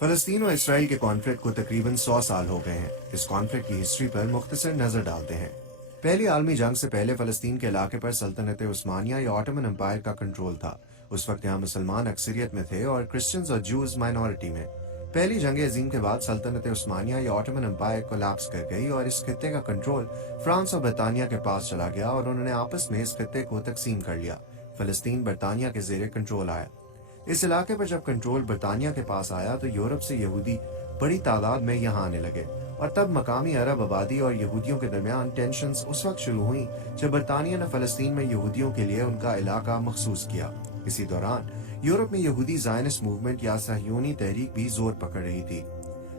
فلسطین اور اسرائیل کے کانفلکٹ کو تقریباً 100 سال ہو گئے ہیں۔ اس کانفلکٹ کی ہسٹری پر مختصر نظر ڈالتے ہیں۔ پہلی عالمی جنگ سے پہلے فلسطین کے علاقے پر سلطنت عثمانیہ یا آٹومن امپائر کا کنٹرول تھا۔ اس وقت یہاں مسلمان اکثریت میں تھے اور کرسچنز اور جوز مائنورٹی میں۔ پہلی جنگ عظیم کے بعد سلطنت عثمانیہ یا آٹومن امپائر کولیپس کر گئی اور اس خطے کا کنٹرول فرانس اور برطانیہ کے پاس چلا گیا اور انہوں نے آپس میں اس خطے کو تقسیم کر لیا۔ فلسطین برطانیہ کے زیر کنٹرول آیا۔ اس علاقے پر جب کنٹرول برطانیہ کے پاس آیا تو یورپ سے یہودی بڑی تعداد میں یہاں آنے لگے، اور تب مقامی عرب آبادی اور یہودیوں کے درمیان ٹینشنز اس وقت شروع ہوئیں جب برطانیہ نے فلسطین میں یہودیوں کے لیے ان کا علاقہ مخصوص کیا۔ اسی دوران یورپ میں یہودی زائنسٹ موومنٹ یا صہیونی تحریک بھی زور پکڑ رہی تھی۔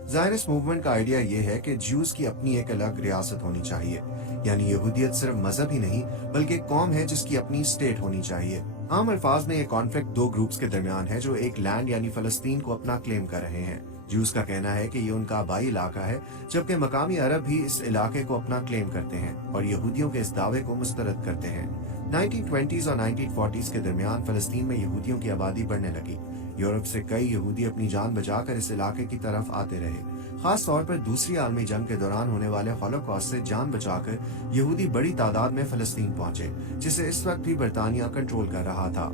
زائنسٹ موومنٹ کا آئیڈیا یہ ہے کہ جیوز کی اپنی ایک الگ ریاست ہونی چاہیے، یعنی یہودیت صرف مذہب ہی نہیں بلکہ ایک قوم ہے جس کی اپنی اسٹیٹ ہونی چاہیے۔ عام الفاظ میں یہ کانفلکٹ دو گروپس کے درمیان ہے جو ایک لینڈ یعنی فلسطین کو اپنا کلیم کر رہے ہیں۔ جیوز کا کہنا ہے کہ یہ ان کا آبائی علاقہ ہے، جبکہ مقامی عرب بھی اس علاقے کو اپنا کلیم کرتے ہیں اور یہودیوں کے اس دعوے کو مسترد کرتے ہیں۔ 1920s اور 1940s کے درمیان فلسطین میں یہودیوں کی آبادی بڑھنے لگی۔ یورپ سے کئی یہودی اپنی جان بچا کر اس علاقے کی طرف آتے رہے۔ خاص طور پر دوسری عالمی جنگ کے دوران ہونے والے ہولوکاسٹ سے جان بچا کر یہودی بڑی تعداد میں فلسطین پہنچے، جسے اس وقت بھی برطانیہ کنٹرول کر رہا تھا۔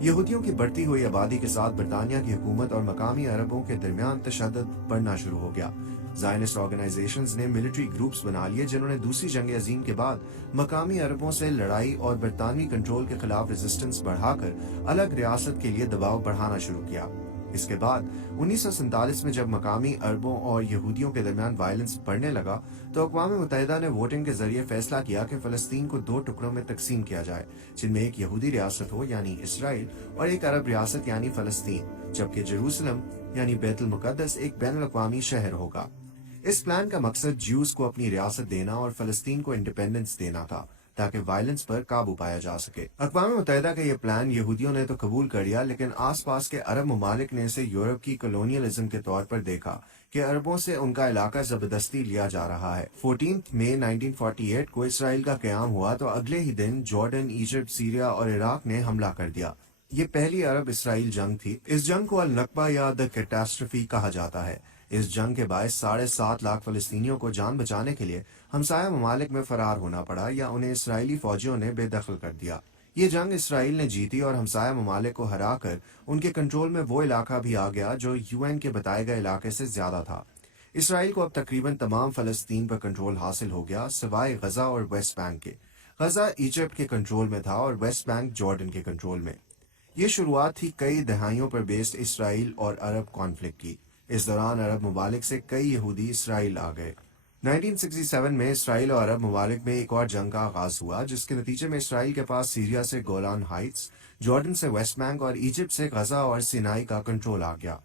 یہودیوں کی بڑھتی ہوئی آبادی کے ساتھ برطانیہ کی حکومت اور مقامی عربوں کے درمیان تشدد بڑھنا شروع ہو گیا۔ زائنسٹ آرگنائزیشنز نے ملٹری گروپس بنا لیے جنہوں نے دوسری جنگ عظیم کے بعد مقامی عربوں سے لڑائی اور برطانوی کنٹرول کے خلاف ریزسٹنس بڑھا کر الگ ریاست کے لیے دباؤ بڑھانا شروع کیا۔ اس کے بعد 1947 میں جب مقامی عربوں اور یہودیوں کے درمیان وائلنس بڑھنے لگا تو اقوام متحدہ نے ووٹنگ کے ذریعے فیصلہ کیا کہ فلسطین کو دو ٹکڑوں میں تقسیم کیا جائے، جن میں ایک یہودی ریاست ہو یعنی اسرائیل اور ایک عرب ریاست یعنی فلسطین، جبکہ جیروسلم یعنی بیت المقدس ایک بین الاقوامی شہر ہوگا۔ اس پلان کا مقصد جیوز کو اپنی ریاست دینا اور فلسطین کو انڈیپینڈنس دینا تھا تاکہ وائلنس پر قابو پایا جا سکے۔ اقوام متحدہ کا یہ پلان یہودیوں نے تو قبول کر لیا، لیکن آس پاس کے عرب ممالک نے اسے یورپ کی کولونیلزم کے طور پر دیکھا کہ عربوں سے ان کا علاقہ زبردستی لیا جا رہا ہے۔ 14 مئی 1948 کو اسرائیل کا قیام ہوا تو اگلے ہی دن جارڈن، ایجپٹ، سیریا اور عراق نے حملہ کر دیا۔ یہ پہلی عرب اسرائیل جنگ تھی۔ اس جنگ کو النکبہ یا دی کیٹاسٹرفی کہا جاتا ہے۔ اس جنگ کے باعث 7.5 لاکھ فلسطینیوں کو جان بچانے کے لیے ہمسایہ ممالک میں فرار ہونا پڑا یا انہیں اسرائیلی فوجیوں نے بے دخل کر دیا۔ یہ جنگ اسرائیل نے جیتی اور ہمسایہ ممالک کو ہرا کر ان کے کنٹرول میں وہ علاقہ بھی آ گیا جو UN کے بتائے گئے علاقے سے زیادہ تھا۔ اسرائیل کو اب تقریباً تمام فلسطین پر کنٹرول حاصل ہو گیا سوائے غزہ اور ویسٹ بینک کے۔ غزہ ایجپٹ کے کنٹرول میں تھا اور ویسٹ بینک جارڈن کے کنٹرول میں۔ یہ شروعات تھی کئی دہائیوں پر بیسڈ اسرائیل اور عرب کانفلکٹ کی۔ اس دوران عرب ممالک سے کئی یہودی اسرائیل آ گئے۔ 1967 میں اسرائیل اور عرب ممالک میں ایک اور جنگ کا آغاز ہوا جس کے نتیجے میں اسرائیل کے پاس سیریا سے گولان ہائٹس، جارڈن سے ویسٹ بینک اور ایجپٹ سے غزہ اور سینائی کا کنٹرول آ گیا۔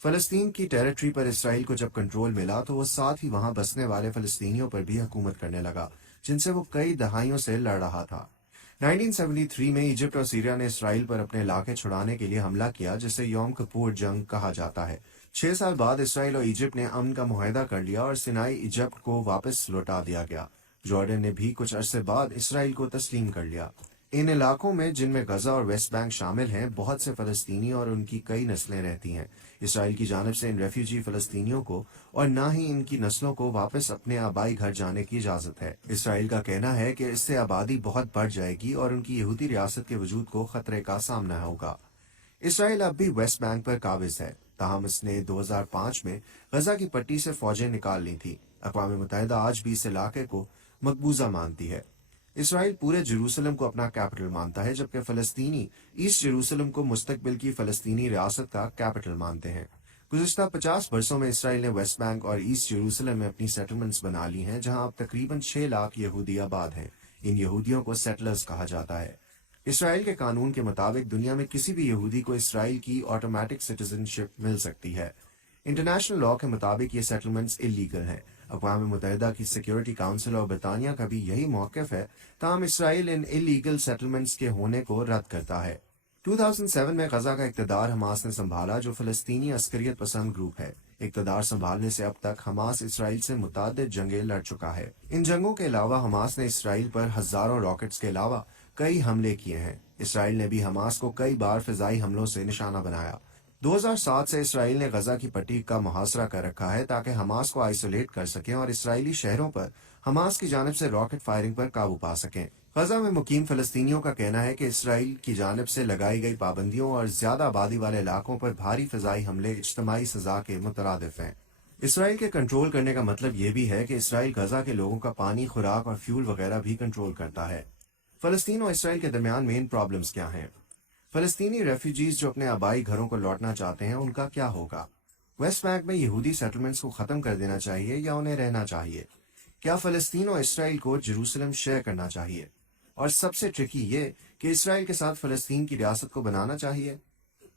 فلسطین کی ٹیریٹری پر اسرائیل کو جب کنٹرول ملا تو وہ ساتھ ہی وہاں بسنے والے فلسطینیوں پر بھی حکومت کرنے لگا جن سے وہ کئی دہائیوں سے لڑ رہا تھا۔ 1973 میں ایجپٹ اور سیریا نے اسرائیل پر اپنے علاقے چھڑانے کے لیے حملہ کیا جسے یوم کپور جنگ کہا جاتا ہے۔ 6 سال بعد اسرائیل اور ایجپٹ نے امن کا معاہدہ کر لیا اور سینائی ایجپٹ کو واپس لوٹا دیا گیا۔ جارڈن نے بھی کچھ عرصے بعد اسرائیل کو تسلیم کر لیا۔ ان علاقوں میں جن میں غزہ اور ویسٹ بینک شامل ہیں بہت سے فلسطینی اور ان کی کئی نسلیں رہتی ہیں۔ اسرائیل کی جانب سے ان ریفیوجی فلسطینیوں کو اور نہ ہی ان کی نسلوں کو واپس اپنے آبائی گھر جانے کی اجازت ہے۔ اسرائیل کا کہنا ہے کہ اس سے آبادی بہت بڑھ جائے گی اور ان کی یہودی ریاست کے وجود کو خطرے کا سامنا ہوگا۔ اسرائیل اب بھی ویسٹ بینک پر قابض ہے، تاہم اس نے 2005 میں غزہ کی پٹی سے فوجیں نکال لی تھیں۔ اقوام متحدہ آج بھی اس علاقے کو مقبوضہ مانتی ہے۔ اسرائیل پورے جیروسلم کو اپنا کیپٹل مانتا ہے جبکہ فلسطینی ایسٹ جیروسلم کو مستقبل کی فلسطینی ریاست کا کیپٹل مانتے ہیں۔ گزشتہ 50 برسوں میں اسرائیل نے ویسٹ بینک اور ایسٹ جیروسلم میں اپنی سیٹلمنٹس بنا لی ہیں جہاں اب تقریباً 6 لاکھ یہودی آباد ہیں۔ ان یہودیوں کو سیٹلرز کہا جاتا ہے۔ اسرائیل کے قانون کے مطابق دنیا میں کسی بھی یہودی کو اسرائیل کی آٹومیٹک سٹیزن شپ مل سکتی ہے۔ انٹرنیشنل لاء کے مطابق یہ سیٹلمنٹس اللیگل ہیں۔ اقوام متحدہ کی سیکیورٹی کونسل اور برطانیہ کا بھی یہی موقف ہے، تاہم اسرائیل ان اللیگل سیٹلمنٹس کے ہونے کو رد کرتا ہے۔ 2007 میں غزہ کا اقتدار حماس نے سنبھالا جو فلسطینی عسکریت پسند گروپ ہے۔ اقتدار سنبھالنے سے اب تک حماس اسرائیل سے متعدد جنگیں لڑ چکا ہے۔ ان جنگوں کے علاوہ حماس نے اسرائیل پر ہزاروں راکٹس کے علاوہ کئی حملے کیے ہیں۔ اسرائیل نے بھی حماس کو کئی بار فضائی حملوں سے نشانہ بنایا۔ 2007 سے اسرائیل نے غزہ کی پٹی کا محاصرہ کر رکھا ہے تاکہ حماس کو آئسولیٹ کر سکیں اور اسرائیلی شہروں پر حماس کی جانب سے راکٹ فائرنگ پر قابو پا سکیں۔ غزہ میں مقیم فلسطینیوں کا کہنا ہے کہ اسرائیل کی جانب سے لگائی گئی پابندیوں اور زیادہ آبادی والے علاقوں پر بھاری فضائی حملے اجتماعی سزا کے مترادف ہیں۔ اسرائیل کے کنٹرول کرنے کا مطلب یہ بھی ہے کہ اسرائیل غزہ کے لوگوں کا پانی، خوراک اور فیول وغیرہ بھی کنٹرول کرتا ہے۔ فلسطین اور اسرائیل کے درمیان مین پرابلمز کیا ہیں؟ فلسطینی ریفیوجیز جو اپنے آبائی گھروں کو لوٹنا چاہتے ہیں ان کا کیا ہوگا؟ ویسٹ بینک میں یہودی سیٹلمنٹس کو ختم کر دینا چاہیے یا انہیں رہنا چاہیے؟ کیا فلسطین اور اسرائیل کو جیروسلم شیئر کرنا چاہیے؟ اور سب سے ٹرکی یہ کہ اسرائیل کے ساتھ فلسطین کی ریاست کو بنانا چاہیے؟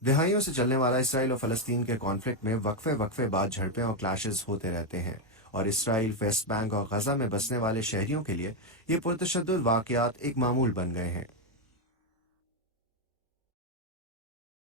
دہائیوں سے چلنے والا اسرائیل اور فلسطین کے کانفلکٹ میں وقفے بعد جھڑپیں اور کلیشز ہوتے رہتے ہیں، اور اسرائیل، ویسٹ بینک اور غزہ میں بسنے والے شہریوں کے لیے یہ پرتشدد واقعات ایک معمول بن گئے ہیں۔